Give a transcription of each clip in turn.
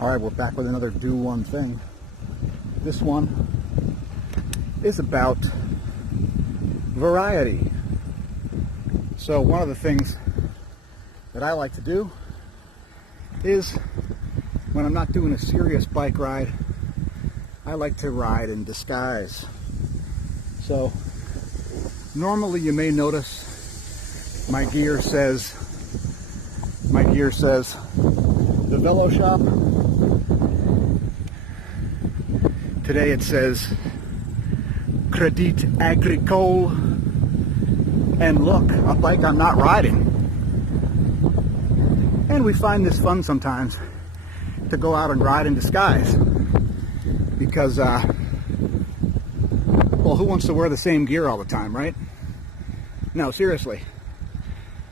Alright, we're back with another Do One Thing. This one is about variety. So one of the things that I like to do is, when I'm not doing a serious bike ride, I like to ride in disguise. So normally you may notice my gear says the Velo Shop. Today it says Crédit Agricole, and look, a bike I'm not riding. And we find this fun sometimes to go out and ride in disguise because, well, who wants to wear the same gear all the time, right? No, seriously.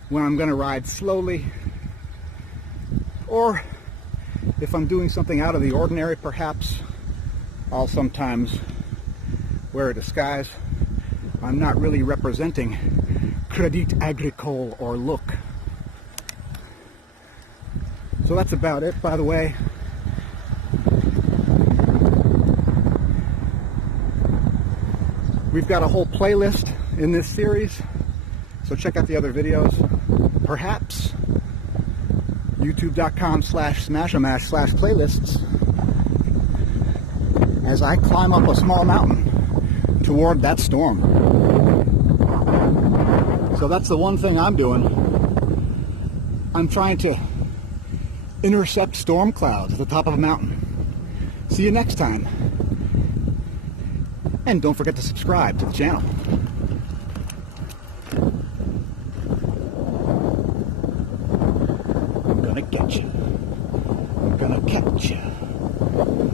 When I'm going to ride slowly, or if I'm doing something out of the ordinary, perhaps I'll sometimes wear a disguise. I'm not really representing Crédit Agricole or look. So that's about it, by the way. We've got a whole playlist in this series, so check out the other videos. Perhaps youtube.com/smashamash/playlists as I climb up a small mountain toward that storm. So that's the one thing I'm doing. I'm trying to intercept storm clouds at the top of a mountain. See you next time. And don't forget to subscribe to the channel. I'm gonna get you. I'm gonna catch you.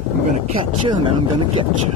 I'm gonna catch you and then I'm gonna get you.